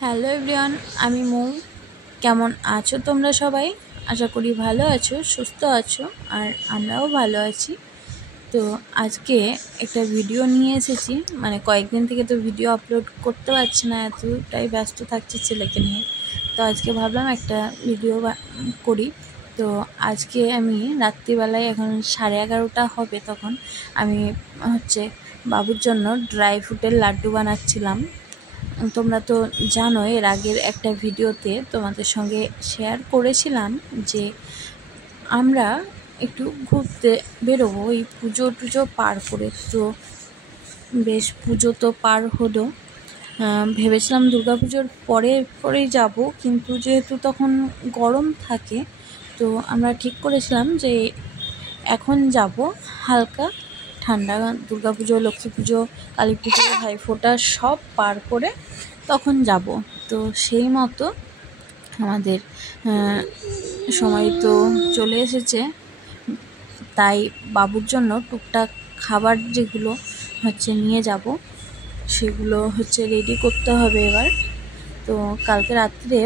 Hello everyone, আমি মৌ। কেমন আছো তোমরা সবাই? আশা করি ভালো আছো, সুস্থ আছো, আর আমরাও ভালো আছি। তো আজকে একটা ভিডিও নিয়ে এসেছি। কয়েকদিন থেকে তো ভিডিও আপলোড করতে পারছি না, এতটাই ব্যস্ত থাকছি ছেলেকে নিয়ে। তো আজকে ভাবলাম একটা ভিডিও করি। তো আজকে আমি রাত্রিবেলায়, এখন 11:30 হবে, তখন আমি বাবুর জন্য ড্রাই ফ্রুটের লাড্ডু বানাচ্ছিলাম। তোমরা তো জানো, এর আগের একটা ভিডিওতে তোমাদের সঙ্গে শেয়ার করেছিলাম যে আমরা একটু ঘুরতে বেরোবো এই পুজো পার করে। তো বেশ, পুজো তো পার হলো। ভেবেছিলাম দুর্গাপুজোর পরেই যাব, কিন্তু যেহেতু তখন গরম থাকে, তো আমরা ঠিক করেছিলাম যে এখন যাব। হালকা ঠান্ডা, দুর্গাপুজো, লক্ষ্মী পুজো, কালী পুজো, ভাইফোঁটা সব পার করে তখন যাব। তো সেই মতো আমাদের সময় তো চলে এসেছে। তাই বাবুর জন্য টুকটাক খাবার যেগুলো নিয়ে যাব, সেগুলো রেডি করতে হবে এবার। তো কালকে রাত্রে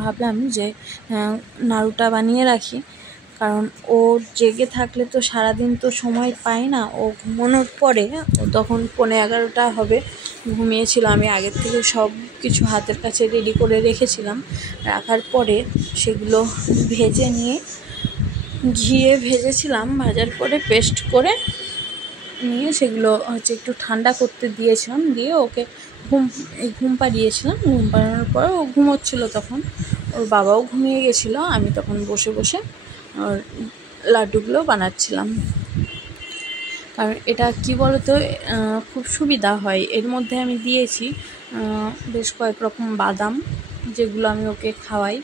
ভাবলাম যে নাড়ুটা বানিয়ে রাখি, কারণ ও জেগে থাকলে তো সারাদিন তো সময় পায় না। ও ঘুমানোর পরে, তখন 11:15 হবে, ঘুমিয়েছিল। আমি আগের থেকে সব কিছু হাতের কাছে রেডি করে রেখেছিলাম। রাখার পরে সেগুলো ভেজে নিয়ে, ঘিয়ে ভেজেছিলাম, ভাজার পরে পেস্ট করে নিয়ে সেগুলো একটু ঠান্ডা করতে দিয়েছিলাম। দিয়ে ওকে ঘুম পাড়িয়েছিলাম। ঘুম পাড়ানোর পর ও ঘুমোচ্ছিল, তখন ওর বাবাও ঘুমিয়ে গেছিলো। আমি তখন বসে বসে ওর লাড্ডুগুলো বানাচ্ছিলাম। কারণ এটা কি বলতো, খুব সুবিধা হয়। এর মধ্যে আমি দিয়েছি বেশ কয়েক রকম বাদাম, যেগুলো আমি ওকে খাওয়াই,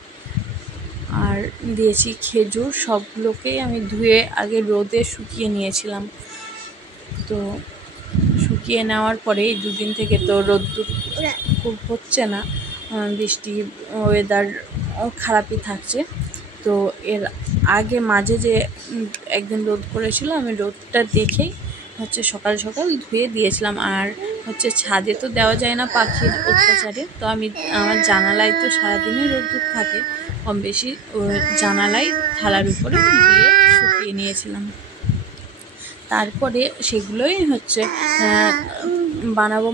আর দিয়েছি খেজুর। সবগুলোকেই আমি ধুয়ে আগে রোদে শুকিয়ে নিয়েছিলাম। তো শুকিয়ে নেওয়ার পরে এই দুদিন থেকে তো রোদ্দুর খুব হচ্ছে না, বৃষ্টি, ওয়েদার খারাপই থাকছে। তো এর আগে মাঝে যে একদিন রোদ করেছিল, আমি রোদটা দেখেই সকাল সকাল ধুয়ে দিয়েছিলাম। আর ছাদে তো দেওয়া যায় না পাখির অত্যাচারে, তো আমি আমার জানালায় তো সারাদিনই রোদ্দুর থাকে কম বেশি, জানালায় থালার উপরে দিয়ে শুকিয়ে নিয়েছিলাম। তারপরে সেগুলোই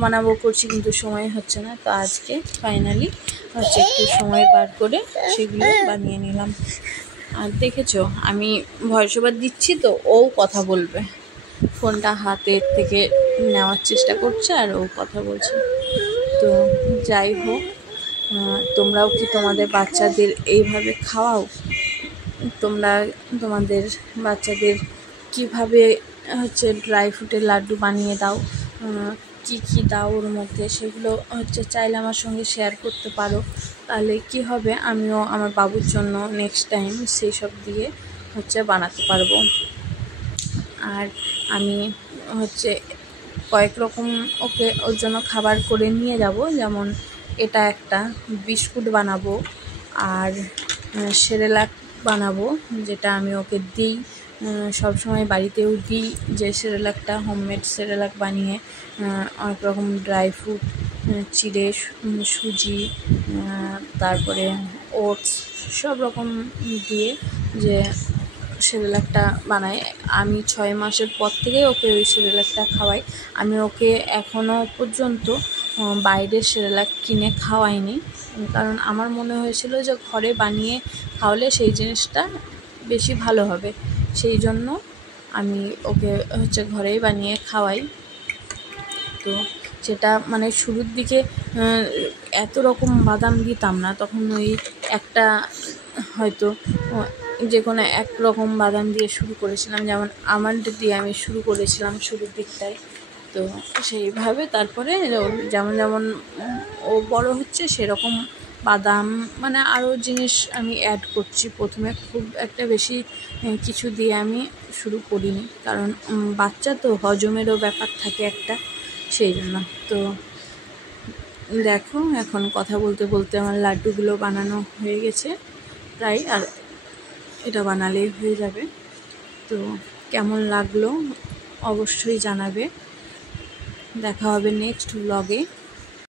বানাবো করছি, কিন্তু সময় হচ্ছে না। তো আজকে ফাইনালি একটু সময় বার করে সেগুলো বানিয়ে নিলাম। আর দেখেছো, আমি ভয়েস ওভার দিচ্ছি, তো ও কথা বলবে, ফোনটা হাতের থেকে নেওয়ার চেষ্টা করছে আর ও কথা বলছে। তো যাই হোক, তোমরাও কি তোমাদের বাচ্চাদের এইভাবে খাওয়াও? তোমরা তোমাদের বাচ্চাদের কিভাবে ড্রাই ফ্রুটের লাড্ডু বানিয়ে দাও, কি দাও ওর মধ্যে, সেগুলো চাইলে আমার সঙ্গে শেয়ার করতে পারো। তাহলে কি হবে, আমিও আমার বাবুর জন্য নেক্সট টাইম সেই সব দিয়ে বানাতে পারবো। আর আমি কয়েক রকম ওর জন্য খাবার করে নিয়ে যাব। যেমন এটা একটা বিস্কুট বানাবো, আর সেরেলাক বানাবো, যেটা আমি ওকে দিই সবসময়, বাড়িতেও দিই। যে সেরেলাকটা হোমমেড সেরেলাক বানিয়ে অনেক রকম ড্রাই ফ্রুট চিড়ে, সুজি, তারপরে ওটস, সব রকম দিয়ে যে সেরেলাকটা বানাই। আমি 6 মাসের পর থেকেই ওকে ওই সেরেলাকটা খাওয়াই। আমি ওকে এখনও পর্যন্ত বাইরের সেরেলাক কিনে খাওয়াইনি, কারণ আমার মনে হয়েছিল যে ঘরে বানিয়ে খাওয়ালে সেই জিনিসটা বেশি ভালো হবে। সেই জন্য আমি ওকে ঘরেই বানিয়ে খাওয়াই। তো সেটা শুরুর দিকে এত রকম বাদাম দিতাম না, তখন ওই একটা হয়তো যে কোনো এক রকম বাদাম দিয়ে শুরু করেছিলাম, যেমন আমন্ড দিয়ে আমি শুরু করেছিলাম শুরুর দিকটায়। তো সেইভাবে তারপরে যেমন যেমন ও বড় হচ্ছে, সেরকম বাদাম আরও জিনিস আমি অ্যাড করছি। প্রথমে খুব একটা বেশি কিছু দিয়ে আমি শুরু করিনি, কারণ বাচ্চা তো, হজমেরও ব্যাপার থাকে একটা, সেই জন্য। তো দেখো, এখন কথা বলতে বলতে আমার লাড্ডুগুলো বানানো হয়ে গেছে প্রায়, আর এটা বানালেই হয়ে যাবে। তো কেমন লাগলো অবশ্যই জানাবে। দেখা হবে নেক্সট ব্লগে।